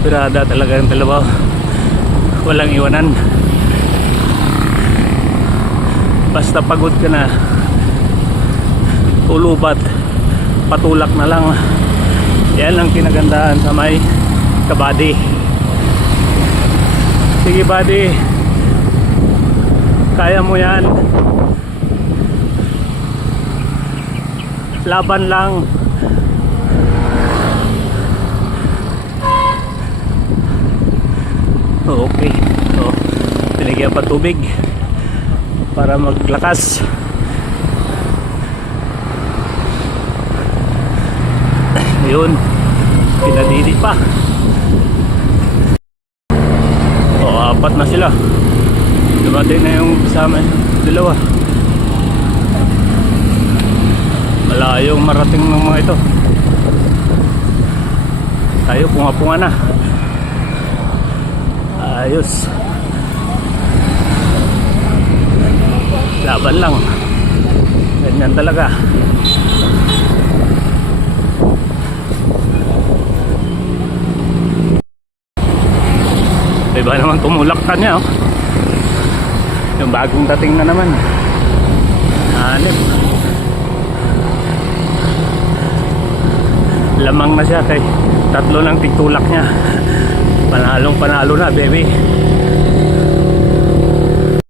birada talaga yung dalawa, walang iwanan. Basta pagod ka na, ulubat, patulak na lang. Yan ang kinagandahan sa may kabady. Sige buddy, kaya mo yan, laban lang. Okay, so pinigyan pa tubig para maglakas. Yun, pinadidi pa. O, apat na sila. Dumating na yung kasama dalawa. Malayong marating ng mga ito. Tayo punga-punga na. Ayos. Laban lang. Ganyan talaga. Iba naman tumulak niya, oh. Yung bagong dating na naman. Hanip. Lamang na siya kay tatlo lang tigtulak niya. Panalong panalo na, baby.